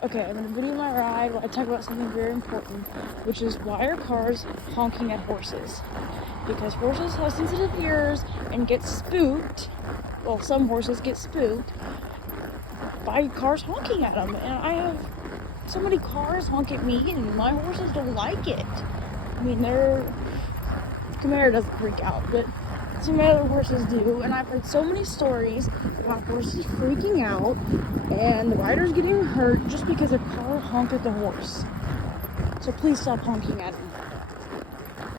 Okay, I'm gonna video my ride while I talk about something very important, which is why are cars honking at horses? Because horses have sensitive ears and get spooked. Well, some horses get spooked by cars honking at them, and I have so many cars honk at me, and my horses don't like it. I mean, Camaro doesn't freak out, but some other horses do, and I've heard so many stories about horses freaking out and the riders getting hurt just because a car honked at the horse. So please stop honking at them.